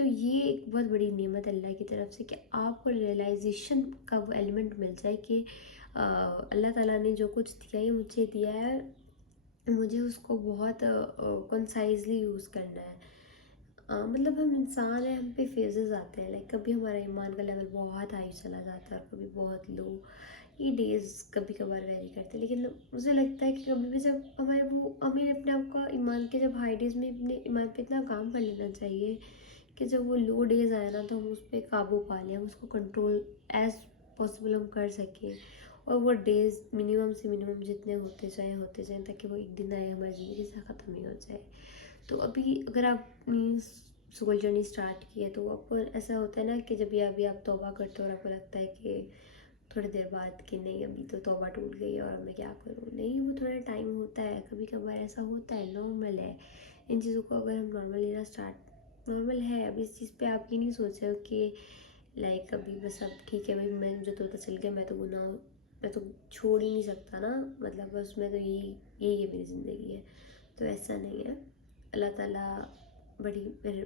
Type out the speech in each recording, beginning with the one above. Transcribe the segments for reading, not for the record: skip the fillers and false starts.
تو یہ ایک بہت بڑی نعمت اللہ کی طرف سے کہ آپ کو ریئلائزیشن کا وہ ایلیمنٹ مل جائے کہ اللہ تعالیٰ نے جو کچھ دیا ہے مجھے دیا ہے، مجھے اس کو بہت کنسائزلی یوز کرنا ہے. مطلب ہم انسان ہیں، ہم پہ فیزز آتے ہیں، لائک کبھی ہمارا ایمان کا لیول بہت ہائی چلا جاتا ہے اور کبھی بہت لو. یہ ڈیز کبھی کبھار ویری کرتے ہیں، لیکن مجھے لگتا ہے کہ کبھی بھی جب ہمیں اپنے آپ کا ایمان کے جب ہائی ڈیز میں اپنے ایمان پہ اتنا کام کر لینا چاہیے کہ جب وہ لو ڈیز آئے نا تو ہم اس پہ قابو پا لیں، ہم اس کو کنٹرول ایز پاسبل ہم کر سکیں، اور وہ ڈیز منیمم سے منیمم جتنے ہوتے جائیں تاکہ وہ ایک دن آئے ہماری زندگی سے ختم ہی ہو جائے. تو ابھی اگر آپ اپنی سول جرنی اسٹارٹ کی ہے تو آپ کو ایسا ہوتا ہے نا کہ جب یہ ابھی آپ توبہ کرتے ہو اور آپ کو لگتا ہے کہ تھوڑی دیر بعد کہ نہیں ابھی تو توبہ ٹوٹ گئی ہے اور میں کیا کروں. نہیں، وہ تھوڑا ٹائم ہوتا ہے، کبھی کبھار ایسا ہوتا ہے، نارمل ہے. ان چیزوں کو اگر ہم نارمل لینا نارمل ہے. ابھی اس چیز پہ آپ یہ نہیں سوچ رہے ہو کہ لائک ابھی بس اب ٹھیک ہے بھائی میں مجھے تو پتہ چل گیا، میں تو چھوڑ ہی نہیں سکتا نا، مطلب بس میں تو یہی ہے میری زندگی ہے. تو ایسا نہیں ہے. اللہ تعالیٰ بڑی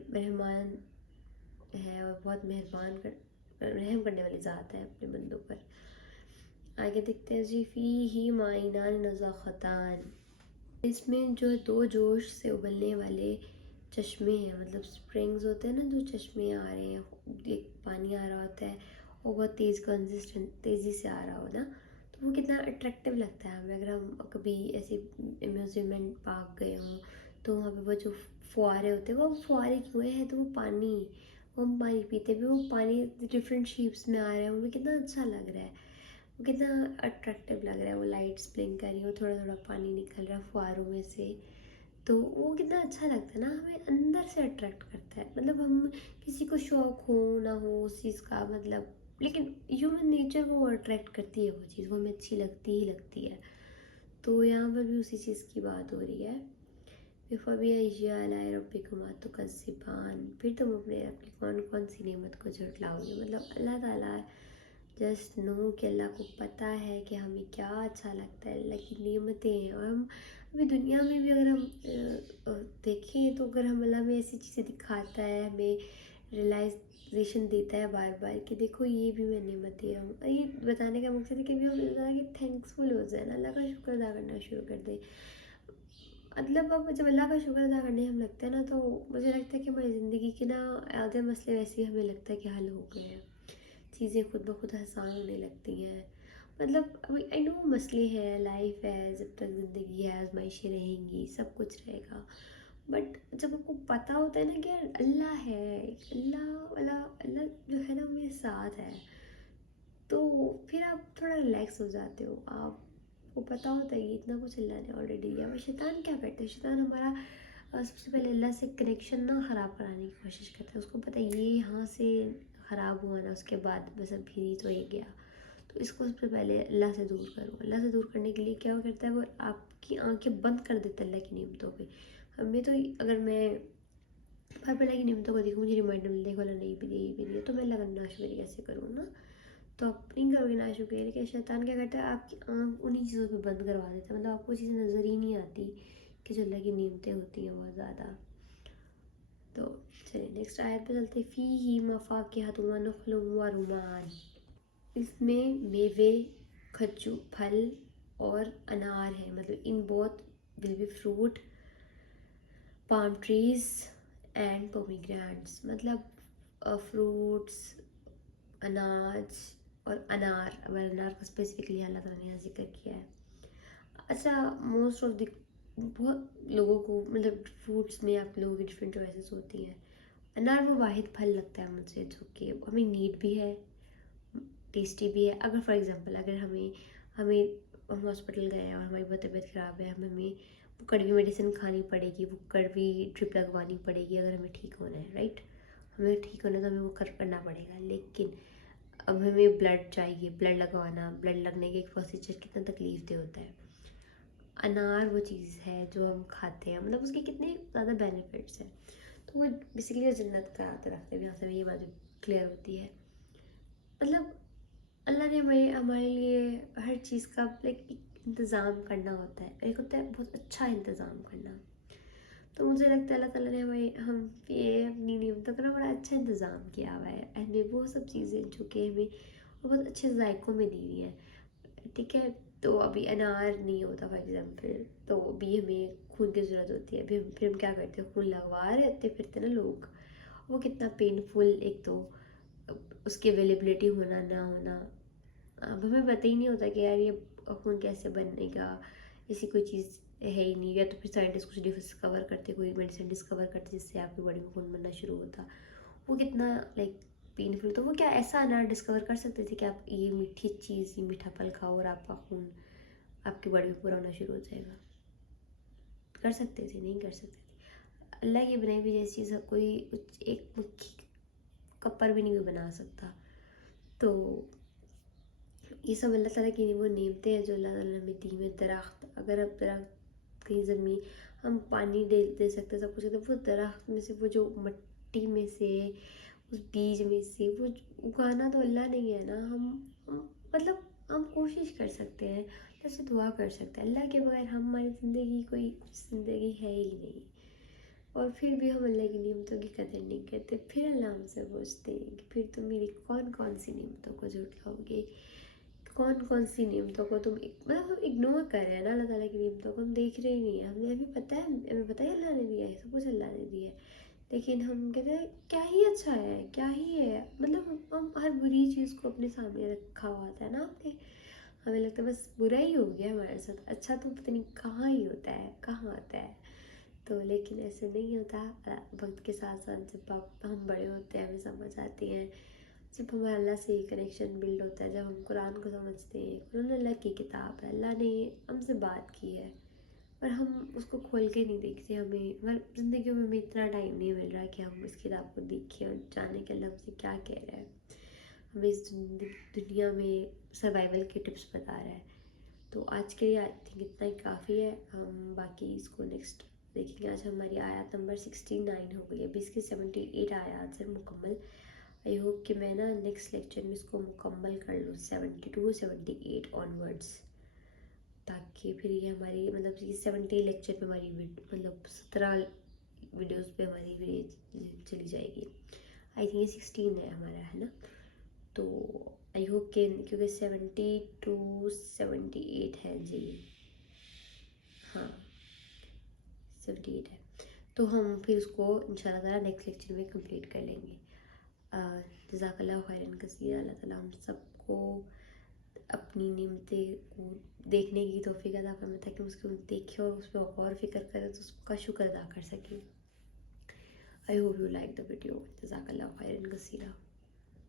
مہربان ہے اور بہت رحم کرنے والی ذات ہے اپنے بندوں پر. آگے دیکھتے ہیں جی. فیہ معینان نضاختان، اس میں جو دو جوش سے ابلنے والے چشمے ہیں، مطلب سپرنگز ہوتے ہیں نا جو چشمے آ رہے ہیں، ایک پانی آ رہا ہوتا ہے اور بہت تیزی سے آ رہا ہو نا، تو وہ کتنا اٹریکٹیو لگتا ہے ہمیں. اگر ہم کبھی ایسے میوزیمنٹ پارک گئے ہوں تو وہاں پہ وہ جو فوارے ہوتے ہیں، وہ فوارے کیوں ہیں؟ تو وہ پانی، وہ ہم پانی پیتے بھی، وہ پانی ڈفرینٹ شیپس میں آ رہے ہیں، وہ کتنا اچھا لگ رہا ہے، وہ کتنا اٹریکٹیو لگ رہا ہے. وہ لائٹس بلنک کر رہی ہیں، وہ تھوڑا تھوڑا پانی نکل رہا ہے فواروں میں سے، تو وہ کتنا اچھا لگتا ہے نا، ہمیں اندر سے اٹریکٹ کرتا ہے. مطلب ہم کسی کو شوق ہو نہ ہو اس چیز کا، مطلب لیکن ہیومن نیچر کو وہ اٹریکٹ کرتی ہے، وہ چیز وہ ہمیں اچھی لگتی ہی لگتی ہے. تو یہاں پر بھی اسی چیز کی بات ہو رہی ہے. فَبِأَيِّ آلَاءِ رَبِّكُمَا تُكَذِّبَانِ، پھر تم اپنے رب کی کون کون سی نعمت کو جھٹلاؤ گے. مطلب اللہ تعالیٰ جسٹ نو کہ اللہ کو پتہ ہے کہ ہمیں کیا اچھا لگتا ہے، اللہ کی نعمتیں ہیں. اور ہم ابھی دنیا میں بھی اگر ہم دیکھیں تو اگر اللہ میں ایسی چیزیں دکھاتا ہے، ہمیں ریئلائزیشن دیتا ہے بار بار کہ دیکھو یہ بھی میں نعمت دے رہا ہوں. اور یہ بتانے کا مقصد ہے کہ ابھی ہم اللہ کے تھینکسفل ہو جائیں نا، اللہ کا شکر ادا کرنا شروع کر دیں. مطلب اب جب اللہ کا شکر ادا کرنے ہم لگتے ہیں نا تو مجھے لگتا ہے کہ ہماری زندگی کے نا آدھے مسئلے ویسے ہی ہمیں لگتا ہے کہ حل ہو گئے ہیں، چیزیں خود بخود آسان ہونے لگتی ہیں. مطلب آئی نو مسئلے ہیں، لائف ہے، جب تک زندگی ہے آزمائشیں رہیں گی، سب کچھ رہے گا. بٹ جب آپ کو پتہ ہوتا ہے نا کہ اللہ ہے، اللہ جو ہے نا میرے ساتھ ہے، تو پھر آپ تھوڑا ریلیکس ہو جاتے ہو. آپ کو پتہ ہوتا ہے کہ اتنا کچھ اللہ نے آلریڈی دیا. وہ شیطان کیا کرتا ہے؟ شیطان ہمارا سب سے پہلے اللہ سے کنیکشن نہ خراب کرانے کی کوشش کرتا ہے. اس کو پتہ ہے یہ یہاں سے خراب ہوا نا، اس کے بعد بس اب پھر تو یہ گیا. تو اس کو سب سے پہلے اللہ سے دور کرو. اللہ سے دور کرنے کے لیے کیا کرتا ہے؟ وہ آپ کی آنکھیں بند کر دیتا ہے اللہ کی نعمتوں پہ. ہمیں تو اگر میں بار اللہ کی نعمتوں کو دیکھوں، مجھے ریمائنڈر مل دیکھو اللہ نہیں بھی دی، یہ بھی دی، تو میں اللہ کا ناشکری کیسے کروں نا؟ تو آپ نہیں کرو گے ناشکری. لیکن شیطان کیا کرتا ہے؟ آپ کی آنکھ انہیں چیزوں پہ بند کروا دیتا ہے. مطلب آپ کو چیزیں نظر ہی نہیں آتی کہ جو اللہ کی نعمتیں ہوتی ہیں بہت زیادہ. تو چلیے نیکسٹ آیت پہ چلتے. فیہما فاکہۃ ونخل ورمان، اس میں میوے، پھل اور انار ہیں. مطلب ان both will be fruit, palm trees and pomegranates. مطلب فروٹس، اناج اور انار. اب انار کا اسپیسیفکلی اللہ تعالیٰ نے یہاں ذکر کیا ہے. اچھا، موسٹ آف دی بہت لوگوں کو مطلب فروٹس میں آپ لوگوں کی ڈفرینٹ چوائسیز ہوتی ہیں. انار وہ واحد پھل لگتا ہے مجھے جو کہ ہمیں نیڈ بھی ہے، ٹیسٹی بھی ہے. اگر فار ایگزامپل اگر ہم ہاسپٹل گئے ہیں اور ہماری بہت طبیعت خراب ہے، ہمیں وہ کڑوی میڈیسن کھانی پڑے گی، وہ کڑوی ڈرپ لگوانی پڑے گی اگر ہمیں ٹھیک ہونا ہے، رائٹ؟ ہمیں ٹھیک ہونا ہے تو ہمیں وہ کرنا پڑے گا. لیکن اب ہمیں بلڈ چاہیے، بلڈ لگوانا، بلڈ لگنے کے ایک پروسیجر کتنا تکلیف دہ ہوتا ہے. انار وہ چیز ہے جو ہم کھاتے ہیں، مطلب اس کے کتنے زیادہ بینیفٹس ہیں. تو وہ بیسیکلی جنت کا درخت ہے. یہاں سے یہ بات کلیئر ہوتی ہے. مطلب اللہ نے ہمارے لیے ہر چیز کا ایک انتظام کرنا ہوتا ہے. ایک ہوتا ہے بہت اچھا انتظام کرنا. تو مجھے لگتا ہے اللہ تعالیٰ نے ہم پہ اپنی نعمتوں کا نا بڑا اچھا انتظام کیا ہوا ہے، ہمیں وہ سب چیزیں جو کہ ہمیں بہت اچھے ذائقوں میں دی ہوئی ہیں، ٹھیک ہے. تو ابھی انار نہیں ہوتا فار ایگزامپل، تو ابھی ہمیں خون کی ضرورت ہوتی ہے، پھر ہم کیا کرتے ہیں، خون لگوا رہتے پھرتے نا لوگ. وہ کتنا پینفل، ایک تو اس کی اویلیبلٹی ہونا نہ ہونا. اب ہمیں پتہ ہی نہیں ہوتا کہ یار یہ خون کیسے بنے گا، ایسی کوئی چیز ہے ہی نہیں. یا تو پھر سائنٹسٹ کچھ ڈسکور کرتے، کوئی میڈیسن ڈسکور کرتے جس سے آپ کی باڈی میں خون بننا شروع ہوتا. وہ کتنا لائک پینفل. تو وہ کیا ایسا انار ڈسکور کر سکتے تھے کہ آپ یہ میٹھی چیز، یہ میٹھا پھل کھاؤ اور آپ کا خون آپ کی باڈی میں پورا ہونا شروع ہو جائے گا؟ کر سکتے تھے؟ نہیں کر سکتے تھے. اللہ کی بنائی ہوئی جیسی چیز کوئی ایک مکھی کپر بھی نہیں بنا سکتا. تو یہ سب اللہ تعالیٰ کی وہ نعمتیں ہیں جو اللہ تعالیٰ نے ہمیں دی ہوئی. درخت، اگر اب درخت کہیں زمین ہم پانی دے سکتے سب کچھ، وہ درخت میں سے وہ جو مٹی میں سے اس بیج میں سے وہ اگانا تو اللہ نہیں ہے نا. مطلب ہم کوشش کر سکتے ہیں، اللہ سے دعا کر سکتے ہیں. اللہ کے بغیر ہماری زندگی کوئی زندگی ہے ہی نہیں. اور پھر بھی ہم اللہ کی نعمتوں کی قدر نہیں کرتے. پھر اللہ ہم سے پوچھتے ہیں کہ پھر تم میری کون کون سی نعمتوں کو جھٹلاؤ گے، کون کون سی نعمتوں کو تم مطلب ہم اگنور کر رہے ہیں نا اللہ تعالیٰ کی نعمتوں کو. ہم دیکھ رہے ہی نہیں ہیں. ہمیں ابھی پتہ ہے، ہمیں پتہ ہے اللہ نے دیا ہے، سب کچھ اللہ نے دیا ہے، لیکن ہم کہتے ہیں کیا ہی اچھا ہے، کیا ہی ہے. مطلب ہم ہر بری چیز کو اپنے سامنے رکھا ہوا تھا نا ہم نے. ہمیں لگتا ہے بس برا ہی ہو گیا ہمارے ساتھ، اچھا تو پتہ نہیں کہاں ہی ہوتا ہے، کہاں ہوتا ہے. تو لیکن ایسے نہیں ہوتا. وقت کے ساتھ ساتھ جب ہم بڑے ہوتے ہیں، ہمیں سمجھ آتی ہیں، جب ہمارا اللہ سے یہ کنیکشن بلڈ ہوتا ہے، جب ہم قرآن کو سمجھتے ہیں، قرآن اللہ کی کتاب ہے، اللہ نے ہم سے بات کی ہے، پر ہم اس کو کھول کے نہیں دیکھتے. ہمیں زندگیوں میں ہمیں اتنا ٹائم نہیں مل رہا کہ ہم اس کتاب کو دیکھیں اور جانیں کہ اللہ ہم سے کیا کہہ رہا ہے، ہمیں اس دنیا میں سروائیول کی ٹپس بتا رہا ہے. تو آج کے لیے آئی تھنک اتنا ہی کافی ہے. ہم باقی اس کو نیکسٹ دیکھیں گے. آج ہماری آیات نمبر 69 ہو گئی ہے. ابھی اس کی 78 آیات سے مکمل. آئی ہوپ کہ میں نا نیکسٹ لیکچر میں اس کو مکمل کر لوں 72 78 آن ورڈس، تاکہ پھر یہ ہماری مطلب یہ 70 لیکچر پہ ہماری مطلب 17 ویڈیوز پہ ہماری چلی جائے گی. آئی تھنک یہ 16 ہے ہمارا، ہے نا. تو آئی ہوپ کہ کیونکہ 72 78 ہے جی، ہاں 78 ہے، تو ہم پھر اس کو انشاءاللہ تعالیٰ نیکسٹ لیکچر میں کمپلیٹ کر لیں گے. جزاک اللہ خیراً کثیر. اللہ تعالیٰ ہم سب کو اپنی نعمتیں کو دیکھنے کی توفیق عطا فرمائے تاکہ ہم اس کو دیکھیں اور اس پہ غور و فکر کریں تو اس کا شکر ادا کر سکیں. I hope you like the video. جزاک اللہ خیراً کثیر.